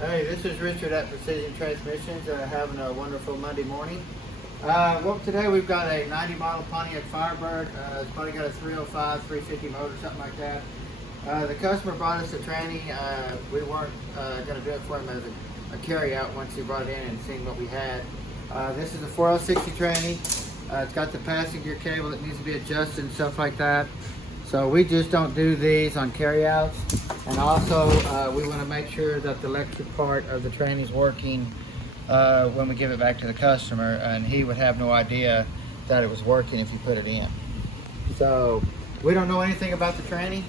Hey, this is Richard at Precision Transmissions, having a wonderful Monday morning. Well, today we've got a 90 model Pontiac Firebird. It's probably got a 305, 350 motor, something like that. The customer brought us a tranny. We weren't going to do it for him as a carry out once he brought it in and seen what we had. This is a 4L60 tranny. It's got the passenger cable that needs to be adjusted and stuff like that. So we just don't do these on carryouts. And also we want to make sure that the electric part of the tranny is working when we give it back to the customer, and he would have no idea that it was working if you put it in. So we don't know anything about the tranny.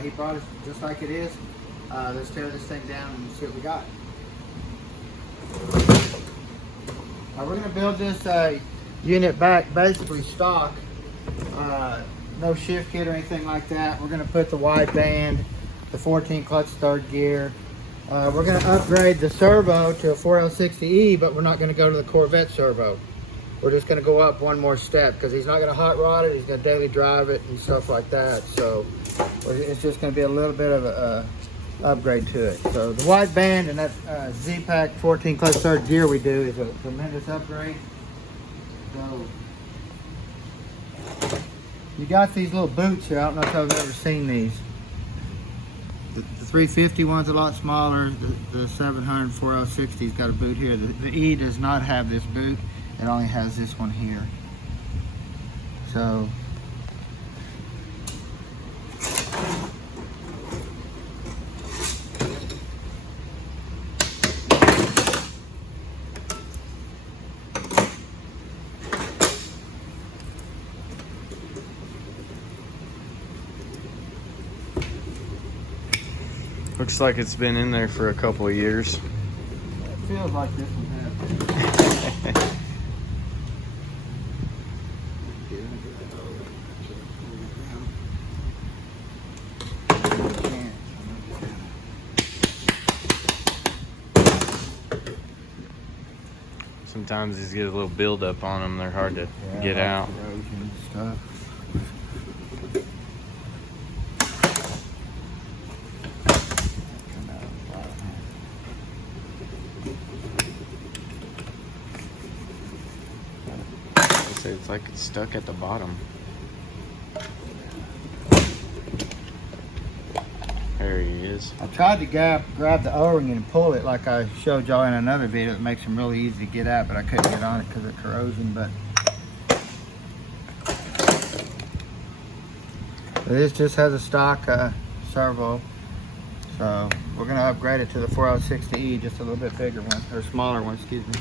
He brought it just like it is. Let's tear this thing down and see what we got. We're going to build this unit back basically stock. No shift kit or anything like that. We're going to put the wide band, the 14 clutch third gear. We're going to upgrade the servo to a 4L60E, but we're not going to go to the Corvette servo. We're just going to go up one more step because he's not going to hot rod it. He's going to daily drive it and stuff like that. So it's just going to be a little bit of a upgrade to it. So the wide band and that Z-Pack 14 clutch third gear we do is a tremendous upgrade. So you got these little boots here. I don't know if I've ever seen these. The 350 one's a lot smaller. The 700 4L60's got a boot here. The E does not have this boot. It only has this one here. So looks like it's been in there for a couple of years. it feels like this one has. Sometimes these get a little buildup on them. They're hard to get out. Stuff. It's like it's stuck at the bottom. There he is. I tried to grab the O-ring and pull it like I showed y'all in another video. It makes them really easy to get at, but I couldn't get on it because of corrosion. But this just has a stock servo. So we're going to upgrade it to the 4L60E, just a little bit bigger one, or smaller one, excuse me.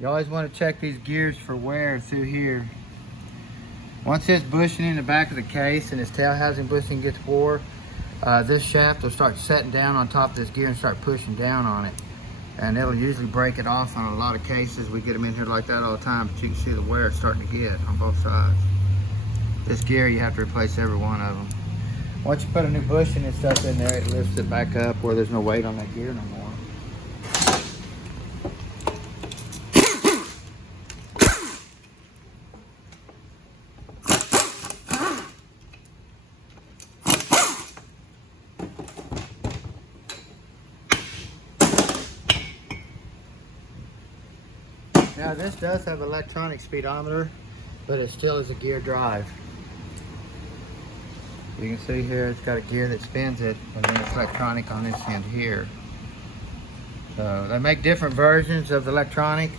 You always want to check these gears for wear through here. Once this bushing in the back of the case and this tail housing bushing gets wore, this shaft will start setting down on top of this gear and start pushing down on it. And it'll usually break it off on a lot of cases. We get them in here like that all the time, but you can see the wear it's starting to get on both sides. This gear, you have to replace every one of them. Once you put a new bushing and stuff in there, it lifts it back up where there's no weight on that gear no more. Now this does have electronic speedometer, but it still is a gear drive. You can see here it's got a gear that spins it, and then it's electronic on this end here. So they make different versions of the electronic.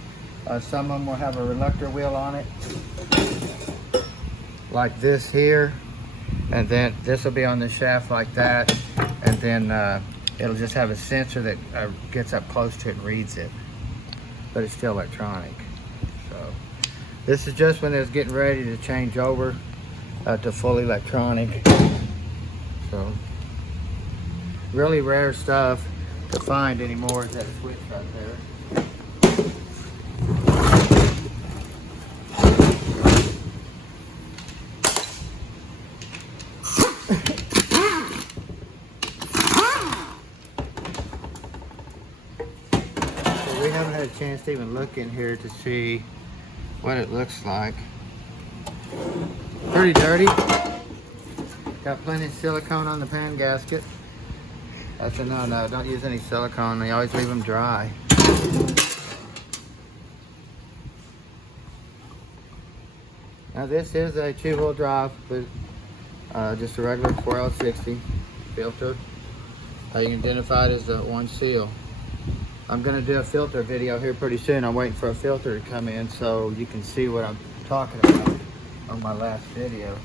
Some of them will have a reluctor wheel on it, like this here, and then this will be on the shaft like that, and then it'll just have a sensor that gets up close to it and reads it. But it's still electronic. So this is just when it's getting ready to change over to fully electronic. So really rare stuff to find anymore is that switch right there. haven't had a chance to even look in here to see what it looks like. Pretty dirty. Got plenty of silicone on the pan gasket. That's a no-no. Don't use any silicone. They always leave them dry. Now this is a 2-wheel drive with just a regular 4L60 filter. You can identify it as the one seal. I'm going to do a filter video here pretty soon. I'm waiting for a filter to come in so you can see what I'm talking about on my last video.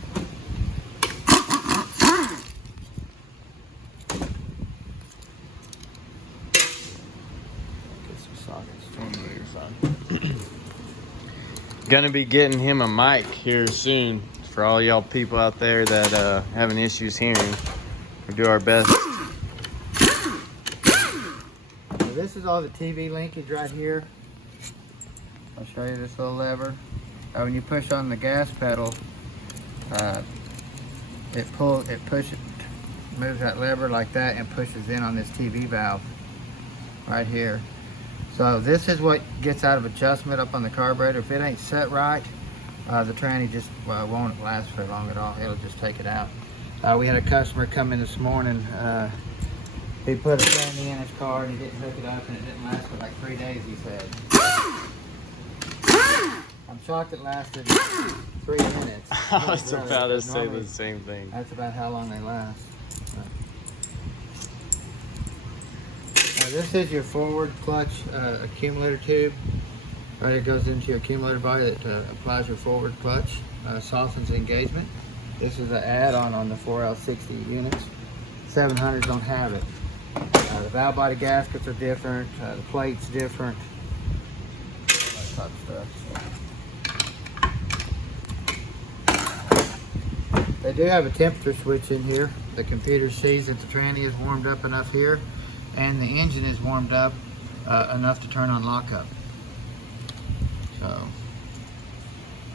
Gonna be getting him a mic here soon for all y'all people out there that having issues hearing. We'll do our best. So this is all the TV linkage right here. I'll show you this little lever. When you push on the gas pedal, moves that lever like that and pushes in on this TV valve right here. So this is what gets out of adjustment up on the carburetor. If it ain't set right, the tranny just won't last very long at all. It'll just take it out. We had a customer come in this morning. He put a tranny in his car and he didn't hook it up and it didn't last for like 3 days, he said. I'm shocked it lasted 3 minutes. I was about to say the same thing. That's about how long they last. This is your forward clutch accumulator tube. Right, it goes into your accumulator body that applies your forward clutch, softens the engagement. This is an add-on on the 4L60 units. 700s don't have it. The valve body gaskets are different, the plate's different, all that type of stuff. They do have a temperature switch in here. The computer sees that the tranny is warmed up enough here and the engine is warmed up enough to turn on lockup. So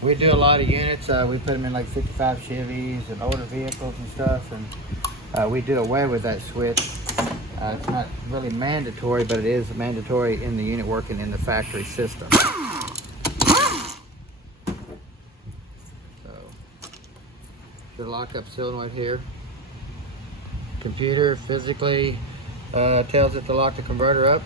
we do a lot of units. We put them in like 55 Chevys and older vehicles and stuff, and we do away with that switch. It's not really mandatory, but it is mandatory in the unit working in the factory system. So the lockup solenoid here. Computer physically tells it to lock the converter up.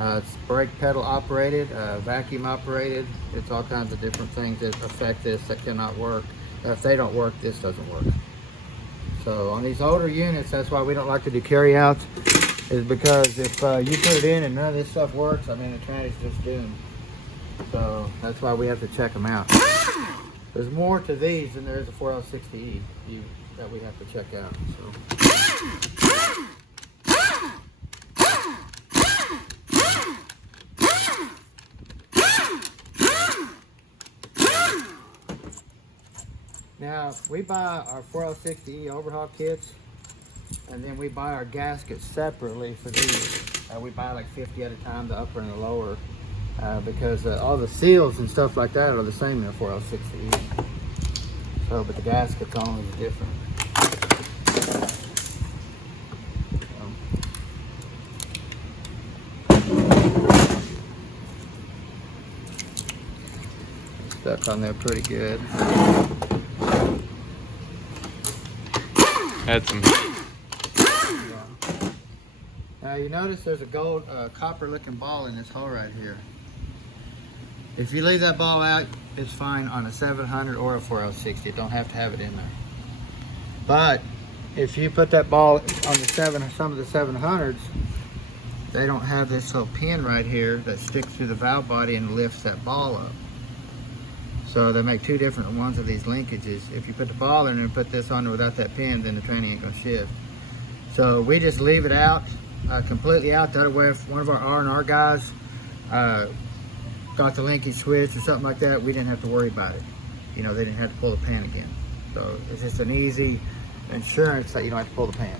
It's brake pedal operated, vacuum operated. It's all kinds of different things that affect this that cannot work. If they don't work, this doesn't work. So on these older units, that's why we don't like to do carryouts, is because if you put it in and none of this stuff works, I mean, the tranny's just doomed. So that's why we have to check them out. There's more to these than there is a 4L60E that we have to check out. So. Now, we buy our 4L60E overhaul kits, and then we buy our gaskets separately for these. We buy like 50 at a time, the upper and the lower, because all the seals and stuff like that are the same in the 4L60E. So, but the gaskets only is different. Stuck on there pretty good. Had some. Now you notice there's a gold copper looking ball in this hole right here. If you leave that ball out, it's fine on a 700 or a 4L60. You don't have to have it in there. But if you put that ball on the some of the 700s, they don't have this little pin right here that sticks through the valve body and lifts that ball up. So they make two different ones of these linkages. If you put the ball in and put this on there without that pin, then the tranny ain't gonna shift. So we just leave it out, completely out. That way, if one of our R&R guys got the linkage switch or something like that, we didn't have to worry about it. You know, they didn't have to pull the pan again. So it's just an easy insurance that you don't have to pull the pan.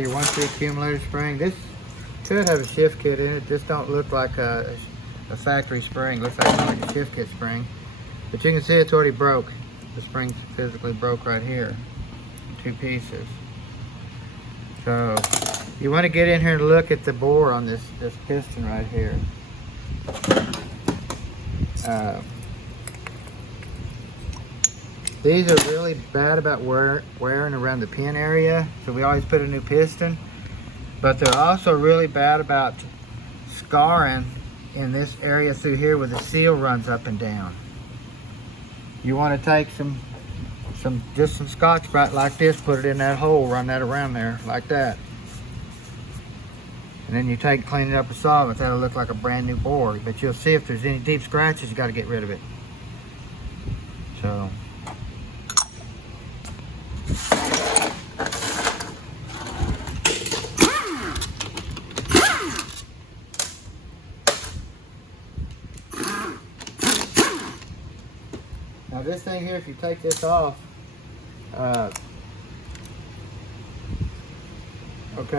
Your 1-3 accumulator spring. This could have a shift kit in it. Just don't look like a factory spring. Looks like a shift kit spring. But you can see it's already broke. The spring's physically broke right here. two pieces. So you want to get in here and look at the bore on this piston right here. These are really bad about wearing around the pin area, so we always put a new piston. But they're also really bad about scarring in this area through here where the seal runs up and down. You want to take just some Scotch-Brite like this, put it in that hole, run that around there like that. And then you clean it up with solvent. That'll look like a brand new bore. But you'll see if there's any deep scratches, you got to get rid of it. So. Now this thing here, if you take this off, okay,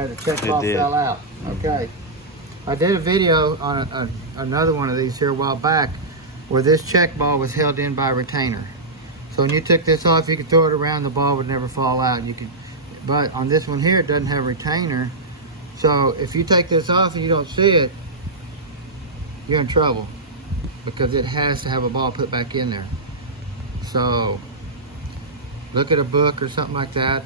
the check ball fell out. Okay, I did a video on another one of these here a while back where this check ball was held in by a retainer. So when you took this off, you could throw it around, the ball would never fall out. But on this one here, it doesn't have a retainer. So if you take this off and you don't see it, you're in trouble because it has to have a ball put back in there. So look at a book or something like that.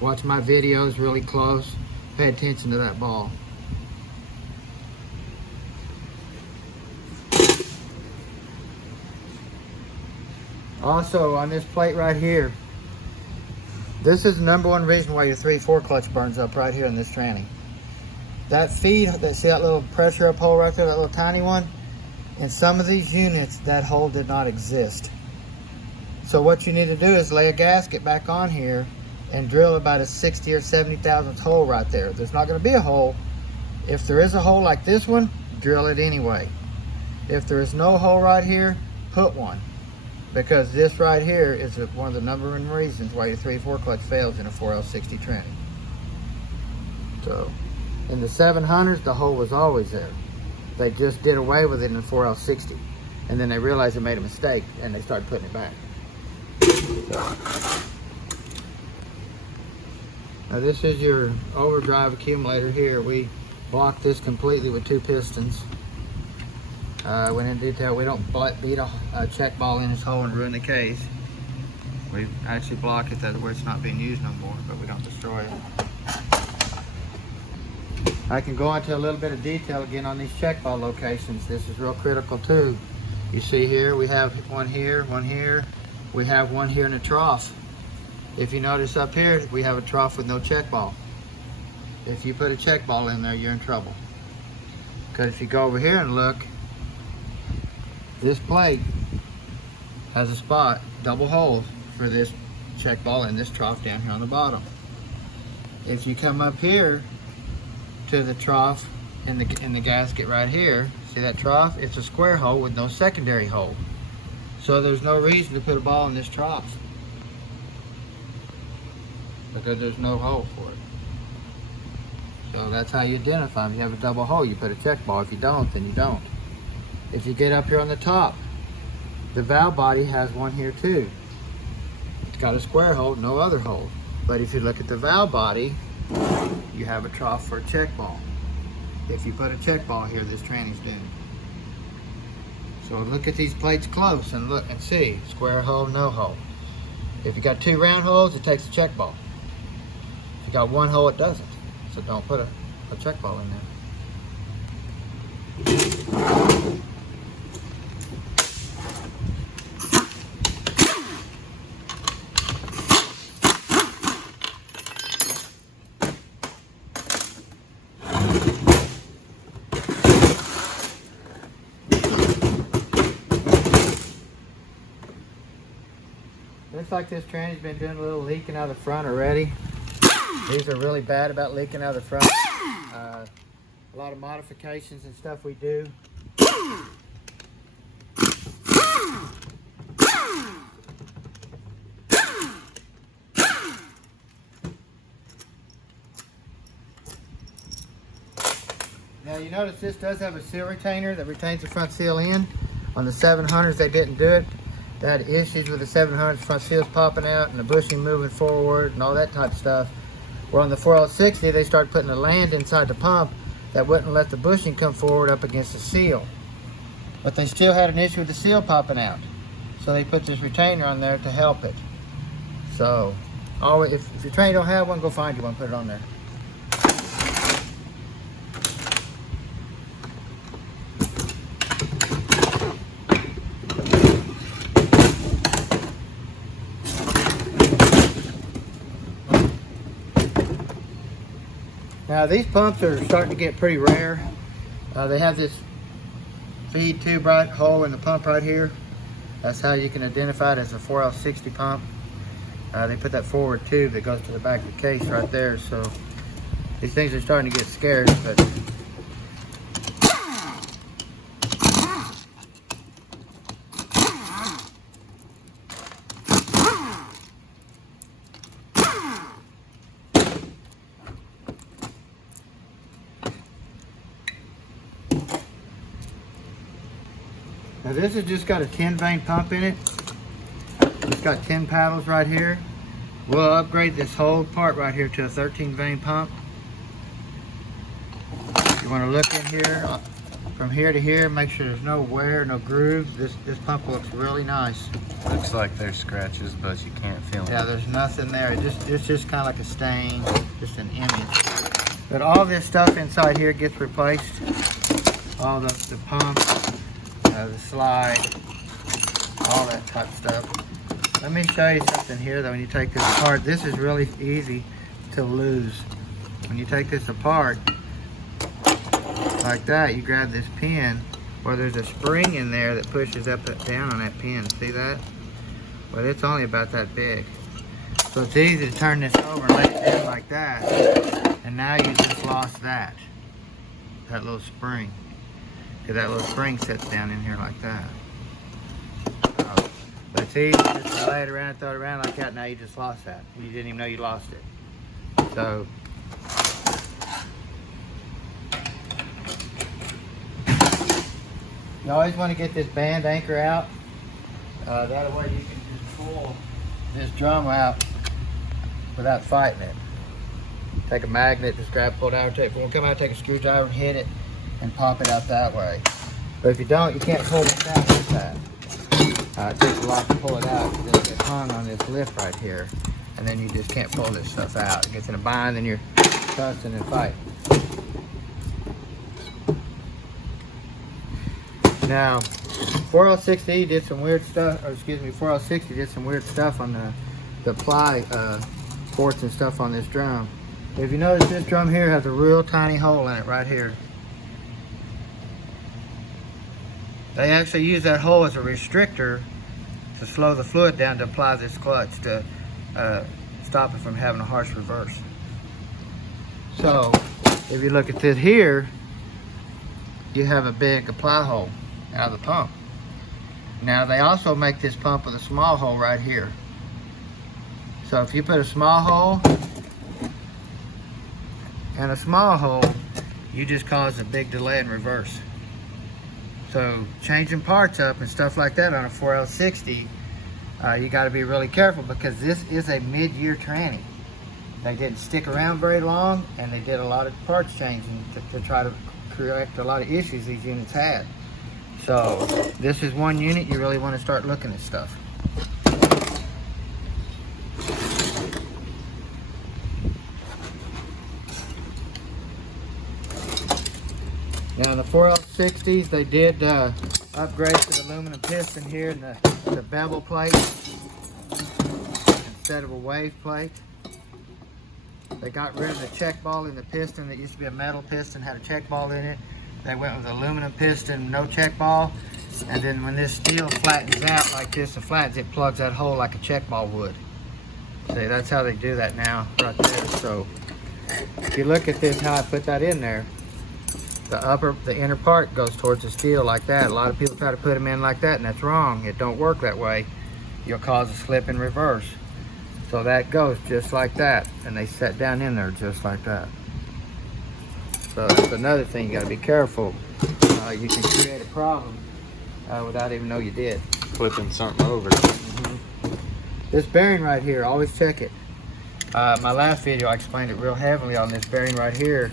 Watch my videos really close. Pay attention to that ball. Also on this plate right here, this is the #1 reason why your 3/4 clutch burns up right here in this tranny. That feed, see that little pressure up hole right there, that little tiny one? In some of these units, that hole did not exist. So what you need to do is lay a gasket back on here and drill about a 60 or 70 thousandth hole right there. There's not going to be a hole. If there is a hole like this one, drill it anyway. If there is no hole right here, put one. Because this right here is one of the #1 reasons why your 3/4 clutch fails in a 4L60 tranny. So, in the 700s, the hole was always there. They just did away with it in the 4L60. And then they realized they made a mistake and they started putting it back. Now this is your overdrive accumulator here. We blocked this completely with 2 pistons. Went into detail. We don't beat a check ball in this hole and ruin the case. We actually block it where it's not being used no more, but we don't destroy it. I can go into a little bit of detail again on these check ball locations. This is real critical too. You see here, we have one here, one here. We have one here in the trough. If you notice up here, we have a trough with no check ball. If you put a check ball in there, you're in trouble. Because if you go over here and look, this plate has a spot, double holes for this check ball in this trough down here on the bottom. If you come up here to the trough in the gasket right here, see that trough? It's a square hole with no secondary hole. So there's no reason to put a ball in this trough because there's no hole for it. So that's how you identify them. If you have a double hole, you put a check ball. If you don't, then you don't. If you get up here on the top, the valve body has one here too. It's got a square hole, no other hole. But if you look at the valve body, you have a trough for a check ball. If you put a check ball here, this tranny's doomed. So look at these plates close and look and see, square hole, no hole. If you got 2 round holes, it takes a check ball. If you got 1 hole, it doesn't. So don't put a check ball in there. Looks like this tranny's been doing a little leaking out of the front already. These are really bad about leaking out of the front. A lot of modifications and stuff we do. Now you notice this does have a seal retainer that retains the front seal in. On the 700s they didn't do it. They had issues with the 700 front seals popping out and the bushing moving forward and all that type of stuff. Where on the 4L60, they started putting a land inside the pump that wouldn't let the bushing come forward up against the seal. But they still had an issue with the seal popping out. So they put this retainer on there to help it. So, always, if your train don't have one, go find you one, put it on there. Now these pumps are starting to get pretty rare. They have this feed tube hole in the pump right here. That's how you can identify it as a 4L60 pump. They put that forward tube that goes to the back of the case right there. So these things are starting to get scarce, but now this has just got a 10 vein pump in it. It's got 10 paddles right here. We'll upgrade this whole part right here to a 13 vein pump. You want to look in here, from here to here, make sure there's no wear, no grooves. This pump looks really nice. Looks like there's scratches, but you can't feel them. Yeah, there's nothing there. It's just kind of like a stain, just an image. But all this stuff inside here gets replaced. All the pump, the slide, all that type of stuff. Let me show you something here though. When you take this apart, this is really easy to lose. When you take this apart like that, you grab this pin, well, there's a spring in there that pushes up and down on that pin. See that? Well, it's only about that big. So it's easy to turn this over and lay it down like that. And now you just lost that little spring. Because that little spring sits down in here like that. But it's easy just to lay it around, throw it around like that. Now you just lost that. You didn't even know you lost it. So you always want to get this band anchor out. That way you can just pull this drum out without fighting it. Take a magnet, just pull it out. We'll come out, take a screwdriver and hit it and pop it out that way. But if you don't, you can't pull it out like that. It takes a lot to pull it out because it gets hung on this lift right here. And then you just can't pull this stuff out. It gets in a bind and you're tussling and fighting. Now, 4L60 did some weird stuff, or excuse me, 4L60 did some weird stuff on the ply ports and stuff on this drum. If you notice, this drum here has a real tiny hole in it right here. They actually use that hole as a restrictor to slow the fluid down to apply this clutch to stop it from having a harsh reverse. So, if you look at this here, you have a big apply hole out of the pump. Now they also make this pump with a small hole right here. So if you put a small hole and a small hole, you just cause a big delay in reverse. So changing parts up and stuff like that on a 4L60, you got to be really careful because this is a mid-year tranny. They didn't stick around very long and they did a lot of parts changing to try to correct a lot of issues these units had. So this is one unit you really want to start looking at stuff. Now in the 4L60s, they did upgrade to the aluminum piston here and the bevel plate instead of a wave plate. They got rid of the check ball in the piston that used to be a metal piston, had a check ball in it. They went with aluminum piston, no check ball. And then when this steel flattens out like this, it plugs that hole like a check ball would. See, that's how they do that now, right there. So if you look at this, how I put that in there, the inner part goes towards the steel like that. A lot of people try to put them in like that, and that's wrong. It don't work that way. You'll cause a slip in reverse. So that goes just like that, and they set down in there just like that. So that's another thing you got to be careful. You can create a problem without even know you did. flipping something over. This bearing right here, always check it. My last video I explained it real heavily on this bearing right here.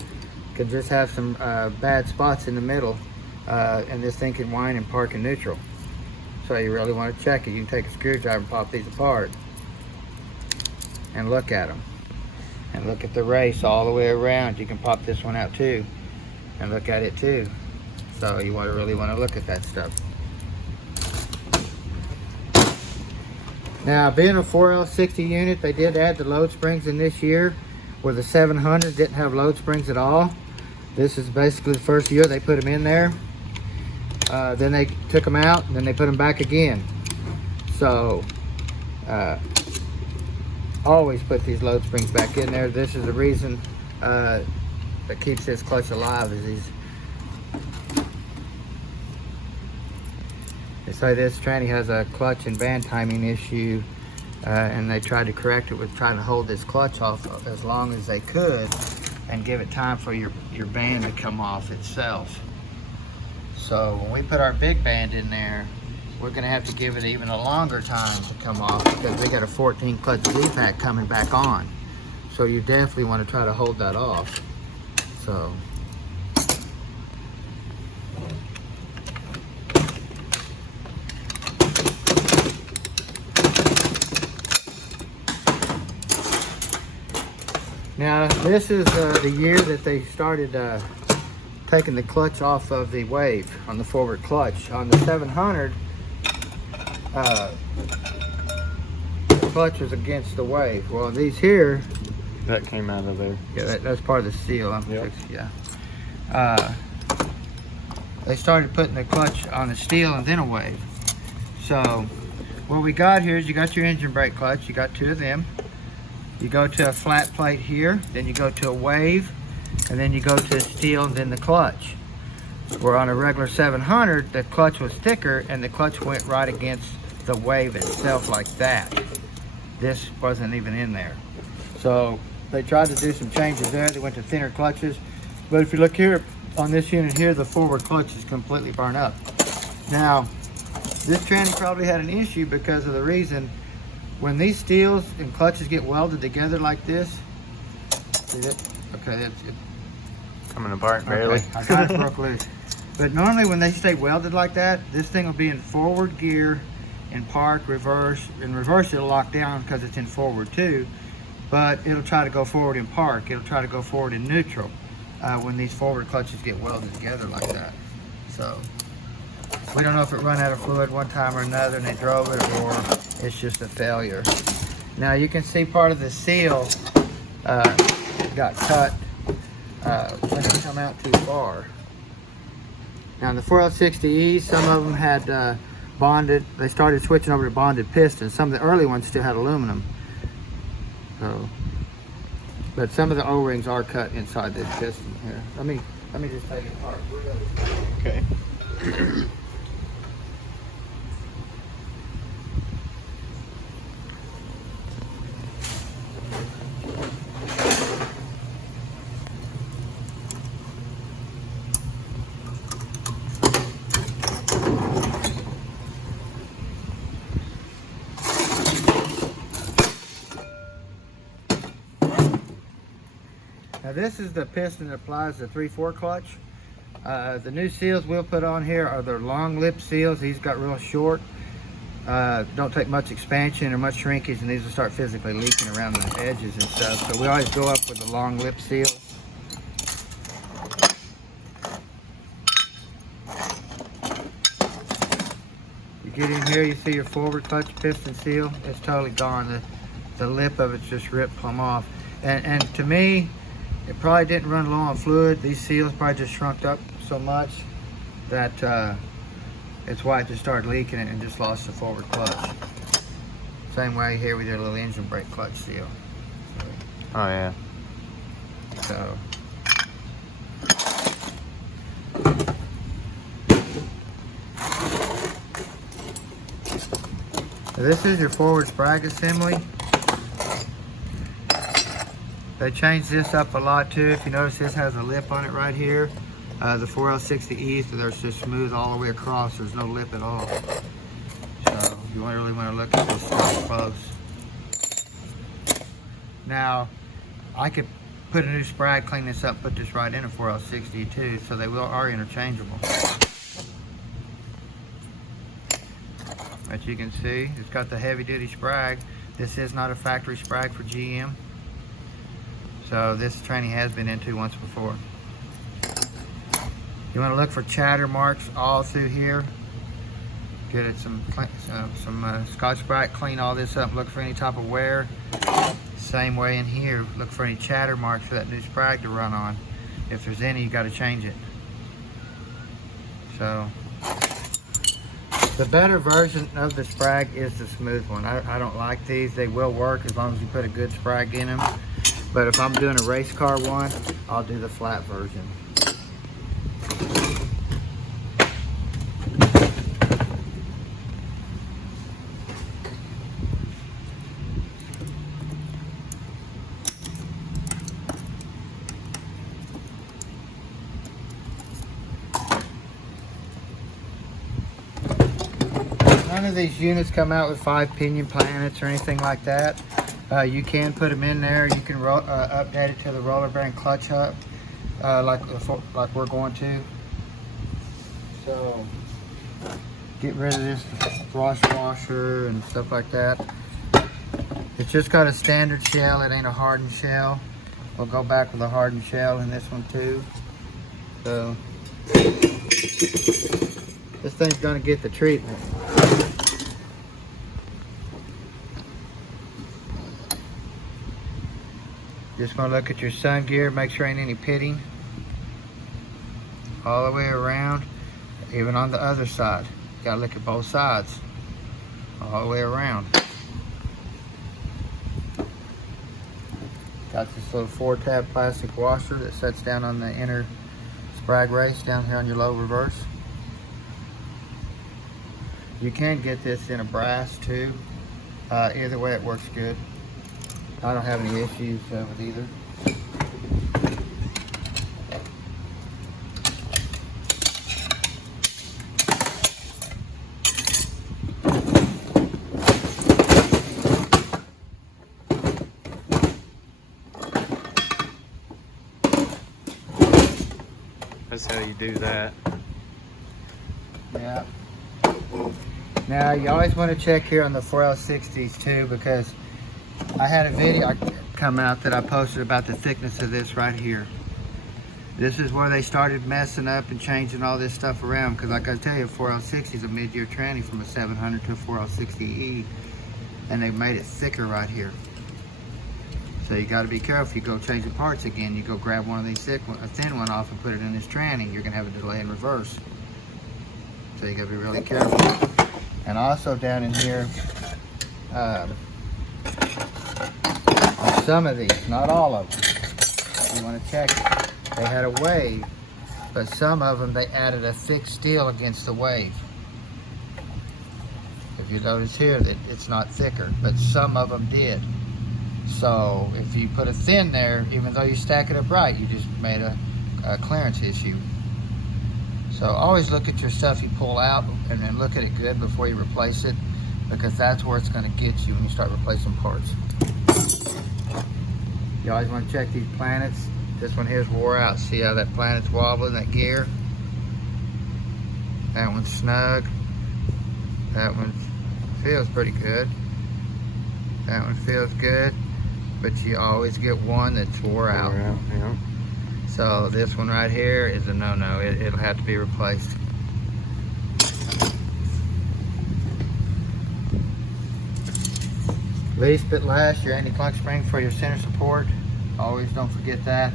Could just have some bad spots in the middle, and this thing can whine and park in neutral. So you really want to check it. You can take a screwdriver and pop these apart and look at them. And look at the race all the way around. You can pop this one out too and look at it too. So you really want to look at that stuff. Now, being a 4L60 unit, they did add the load springs in this year, where the 700 didn't have load springs at all. This is basically the first year they put them in there. Then they took them out, and then they put them back again. So, always put these load springs back in there. This is the reason that keeps this clutch alive, is these. They say this tranny has a clutch and band timing issue, and they tried to correct it with trying to hold this clutch off as long as they could and give it time for your band to come off itself. So when we put our big band in there, we're going to have to give it even a longer time to come off, because we got a 14 clutch Z-pack coming back on. So you definitely want to try to hold that off. So now, this is the year that they started taking the clutch off of the wave on the forward clutch. On the 700, the clutch was against the wave. Well, these here, That came out of there. yeah, that's part of the seal. Yep. Yeah. They started putting the clutch on the steel and then a wave. So what we got here is you got your engine brake clutch. You got two of them. You go to a flat plate here, then you go to a wave, and then you go to steel and then the clutch. Where on a regular 700, the clutch was thicker and the clutch went right against the wave itself like that. This wasn't even in there. So they tried to do some changes there. They went to thinner clutches. But if you look here on this unit here, the forward clutch is completely burned up. Now, this tranny probably had an issue because of the reason when these steels and clutches get welded together like this, see that? Okay, that's it. Coming apart barely. Okay, I got it broke loose. But normally when they stay welded like that, this thing will be in forward gear, in park, reverse. In reverse it'll lock down because it's in forward too, but it'll try to go forward in park. It'll try to go forward in neutral when these forward clutches get welded together like that. So we don't know if it run out of fluid one time or another and they drove it, or it's just a failure. Now you can see part of the seal got cut when it come out too far. Now in the 4L60Es, some of them had bonded. They started switching over to bonded pistons. Some of the early ones still had aluminum. So, but some of the O-rings are cut inside this piston here. Let me just take it apart. Okay. Now this is the piston that applies the 3/4 clutch. The new seals we'll put on here are the long lip seals. These got real short. Don't take much expansion or much shrinkage, and these will start physically leaking around the edges and stuff. So we always go up with the long lip seal. You get in here, you see your forward clutch piston seal. It's totally gone. The lip of it's just ripped plumb off. And to me, it probably didn't run low on fluid. These seals probably just shrunk up so much that it's why it just started leaking and just lost the forward clutch. Same way here, we did a little engine brake clutch seal. Oh yeah. So this is your forward Sprag assembly. They changed this up a lot too. If you notice, this has a lip on it right here. The 4L60Es, they're just smooth all the way across. There's no lip at all. So You really want to look at this stuff close. Now, I could put a new Sprag, clean this up, put this right in a 4L60 too, so they are interchangeable. But you can see, it's got the heavy duty Sprag. This is not a factory Sprag for GM. So this training has been into once before. You want to look for chatter marks all through here. Get it some Scotch-Brite, clean all this up, look for any type of wear. Same way in here, look for any chatter marks for that new Sprag to run on. If there's any, you got to change it. So, the better version of the Sprag is the smooth one. I don't like these. They will work as long as you put a good Sprag in them. But if I'm doing a race car one, I'll do the flat version. None of these units come out with 5 pinion planets or anything like that. You can put them in there. You can update it to the roller bearing clutch hub, like we're going to. So get rid of this frost washer and stuff like that. It's just got a standard shell. It ain't a hardened shell. We'll go back with a hardened shell in this one too. So this thing's gonna get the treatment. Just gonna look at your sun gear, make sure ain't any pitting. All the way around, even on the other side. Gotta look at both sides. All the way around. Got this little 4-tab plastic washer that sets down on the inner Sprag race down here on your low reverse. You can get this in a brass too. Either way it works good. I don't have any issues with either. That's how you do that. Yeah. Now you always want to check here on the 4L60s too, because I had a video come out that I posted about the thickness of this right here. This is where they started messing up and changing all this stuff around, because like I tell you, 4L60 is a mid-year tranny from a 700 to a 4L60E, and they made it thicker right here. So you got to be careful. You go changing parts again, you go grab one of these a thin one off and put it in this tranny, you're gonna have a delay in reverse. So you got to be really careful. And also down in here, some of these, not all of them, you want to check it. They had a wave, but some of them they added a thick steel against the wave. If you notice here that it's not thicker, but some of them did. So if you put a thin there, even though you stack it up right, you just made a clearance issue. So always look at your stuff you pull out and then look at it good before you replace it, because that's where it's going to get you when you start replacing parts. You always want to check these planets. This one here's wore out. See how that planet's wobbling, that gear? That one's snug. That one feels pretty good. That one feels good, but you always get one that's wore out. Yeah. So this one right here is a no-no. It'll have to be replaced. Least but last, your anti-clunk spring for your center support. Always don't forget that.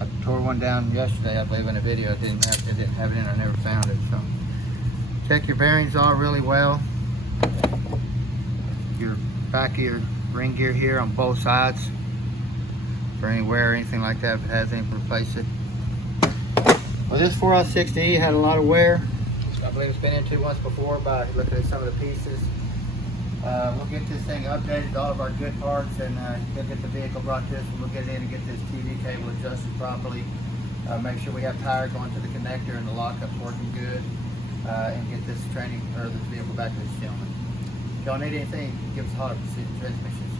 I tore one down yesterday, I believe, in a video. It didn't have it in. I never found it. So check your bearings all really well. Your back of your ring gear here on both sides. For any wear or anything like that, if it has any, replace it. Well, this 4L60E had a lot of wear. I believe it's been into once before by looking at some of the pieces. We'll get this thing updated, all of our good parts, and we'll get the vehicle brought to us, and we'll get in and get this TV cable adjusted properly. Make sure we have power going to the connector and the lockup working good, and get this vehicle back to this gentleman. If y'all need anything, give us a holler. Precision Transmissions.